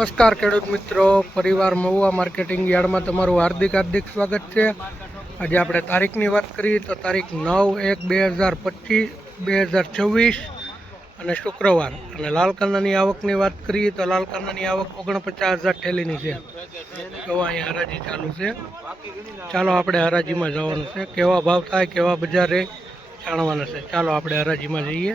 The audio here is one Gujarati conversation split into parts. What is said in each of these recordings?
નમસ્કાર ખેડૂત મિત્રો, પરિવાર મહુવા માર્કેટિંગ યાર્ડમાં તમારું હાર્દિક હાર્દિક સ્વાગત છે. આજે આપણે તારીખની વાત કરીએ તો તારીખ નવ એક બે હજાર પચીસ, બે હજાર છવ્વીસ અને શુક્રવાર. અને લાલ કાંદાની આવકની વાત કરીએ તો લાલ કાંદાની આવક ઓગણપચાસ હજાર ઠેલીની છે. તો અહીંયા હરાજી ચાલુ છે. ચાલો આપણે હરાજીમાં જવાનું છે. કેવા ભાવ થાય, કેવા બજારે જાણવાના છે. ચાલો આપણે હરાજીમાં જઈએ.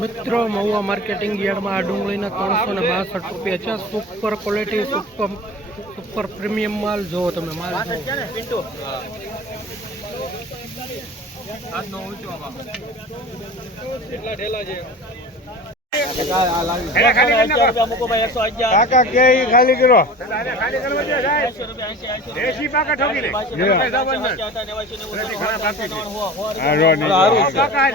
મિત્રો મહુવા માર્કેટિંગ યાર્ડમાં આ ડુંગળીના ત્રણસો ને બાસઠ રૂપિયા છે. Super quality super super premium માલ જોવો તમે માલ જોવો. કાકા કે ખાલી કરો. દેશી પાકા ઠોકી લે હા રો ને કાકા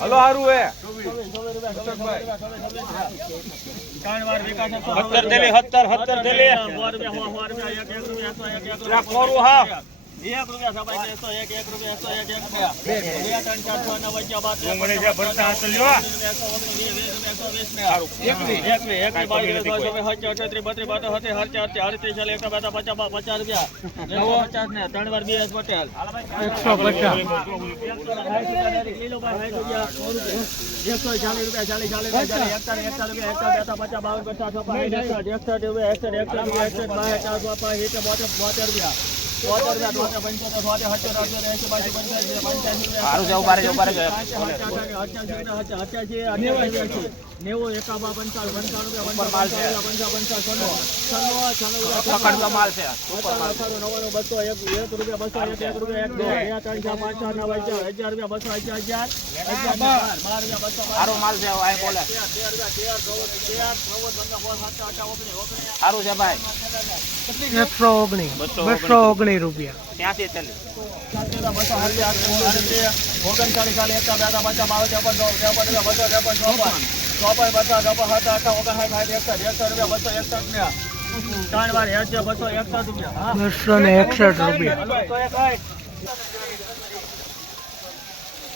હલો હારું હે સત્તર થેલી સત્તર સત્તર થેલી. કોરું હા. એક રૂપિયા સબાઈ એકસો એક એક રૂપિયા એક એક રૂપિયા બે ત્રણ ચાર છ નવ અગિયાર બાર ચાલીસ રૂપિયા ચાલીસ ચાલીસ એકતાલીસ એકતાલીસ રૂપિયા એકતા પચાસ બાવન પચાસ એકસઠ એકસઠ એકસઠ એકસઠ બાર ચાર બાપા બોતેર બોતેર રૂપિયા બોતેર રૂપિયા બોતેર પંચોતેર બોતેર સત્તર બાસી નેવું એકાબા પંચાવન પંચાવન રૂપિયા પંચાવન પંચાવન પંચાવન છન્નું છન્નું માલ છે. નવ્વાણું બસો એક એક રૂપિયા બસો એક એક રૂપિયા એક બે બે ત્રણ ચાર પાંચ છ નવ અગિયાર અગિયાર રૂપિયા બસો અગિયાર અગિયાર. અગિયાર બાર બાર રૂપિયા બસો સારો માલ છે ઓગણીસ ઓગણીસ. સારું છે ભાઈ. એકસો ઓગણીસ બસો ઓગણીસ. રૂપિયા. ત્યાંથી ચાલી બસો હરવી ઓગણચાલીસ ચાલીસ એકતા બે પચાસ બાવન ત્રેપન ત્રેપન બસો ત્રેપન ચોપન. ચોપન પચાસ ચોપન સાત અઠા ઓગણસાઠ સાઠ એકસઠ એકસઠ રૂપિયા બસો એકસઠ ને ત્રણ વાર હેઠ છે બસો એકસઠ રૂપિયા બસો ને એકસઠ રૂપિયા બસો એકસઠ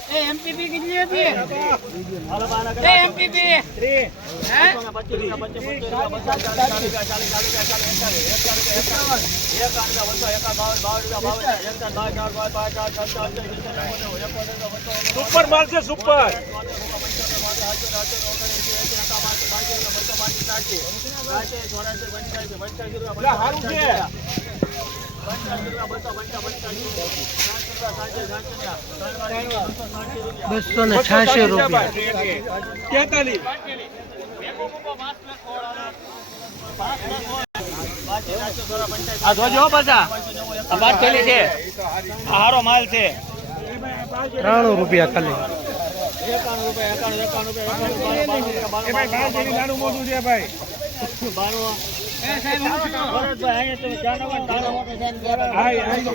રૂપિયા, રૂપિયા, રૂપિયા, રૂપિયા, બસો રૂપિયા, દસ, એકોતેર, એકોતેર, બસો, સુપર માલ છે સુપર હારું છે બસો ને છાસી રૂપિયા. તેતાલીસ આ જોજો પાછા. આ બાદ છે. હારો માલ છે. ત્રાણું રૂપિયા ખાલી. એકાણું રૂપિયા એકાણું એકાણું મોટું છે ભાઈ બાણું ભરતભાઈ, અહીંયા તમે ચા નવા તારા માટે ધ્યાન કરો. આય, આય,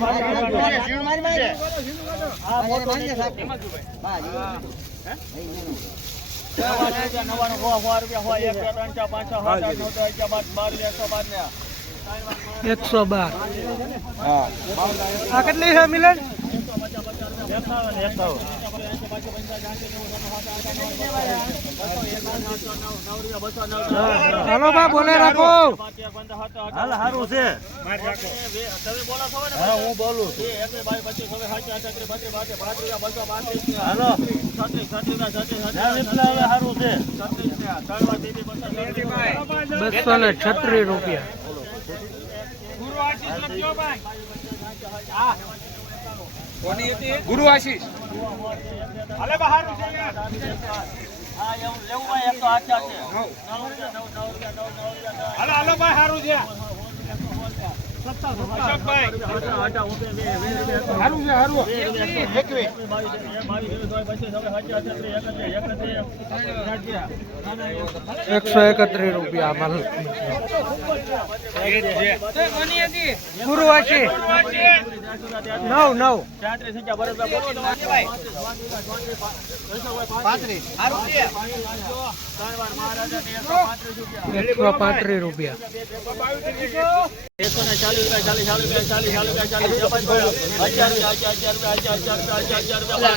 આ મોટો નથી. નવ્વાણું રૂપિયા, સો, એક, ત્રણ, ચાર, પાંચ, છ, સાત, આઠ, નવ, બાર, એકસો બાર ને એકસો બાર આ કેટલી છે મિલન એકાવન, એકાવન. હાલો બા બોલે રાખો. હાલ હારું છે. તમે બોલો છો. ને હા હું બોલું હાલો બસો ને છત્રીસ રૂપિયા. ગુરુ આશીષ. હાલે બહાર હારું છે યાર હા એવું લેવું ભાઈ એક તો આચા છે. નવ. રૂપિયા નવ નવ રૂપિયા નવ નવ રૂપિયા હાલો હાલો ભાઈ હારું છે અશોકભાઈ હારું છે હારું એકસો એકત્રીસ રૂપિયા માલ. નવ નવ. એકસો પાંત્રીસ રૂપિયા. એકસો ને ચાલીસ રૂપિયા ચાલીસ ચાલીસ ચાલીસ ચાલીસ ચાલીસ હજાર રૂપિયા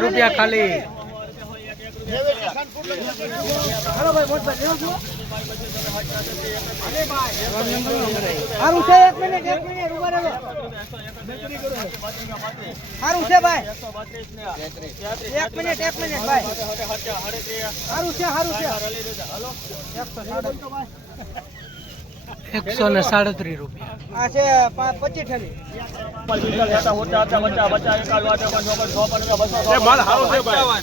રૂપિયા ખાલી સારું છે, એક મિનિટ એક મિનિટ ઊભા રહેલો સારું છે, ભાઈ. એક મિનિટ એક મિનિટ ભાઈ સારું છે સારું છે. એકસો ને સાડત્રીસ રૂપિયા. આ છે પચીસ ઠેલી. માલ હારું છે ભાઈ.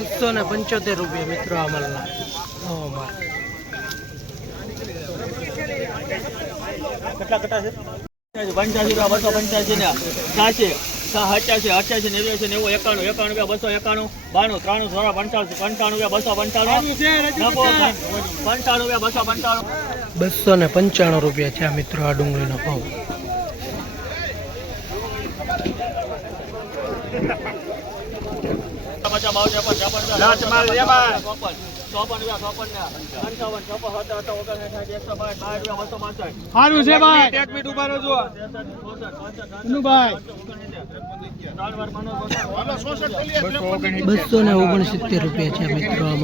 બસો ને પંચોતેર રૂપિયા મિત્રો અમલના કેટલા કટા છે? પંચ્યાસી રૂપિયા બસો પંચ્યાસી ને છ્યાસી અઠ્યાસી અઠ્યાસી નેવ્યાસી નેવું એકાણું એકાણું રૂપિયા બસો એકાણું બાણું ત્રાણું સોળા પંચાણું પંચાણું રૂપિયા બસો પંચાણું પંચાણું રૂપિયા બસો પંચાણું બસો ને પંચાણું રૂપિયા છે આ મિત્રો આ ડુંગળીનો ભાવ પચાસ બાવન પણ. ચોપન ચોપન રૂપિયા ચોપન ને પંચાવન છપ્પન સત્તર અઠાવન ઓગણસાઠ એકસો બાર બાર રૂપિયા બસો પાંસઠ. હારું છે ભાઈ. એક મિનિટ ઊભા રહેજો. બસો ને ઓગણસિત્તેર રૂપિયા છે મિત્રો આ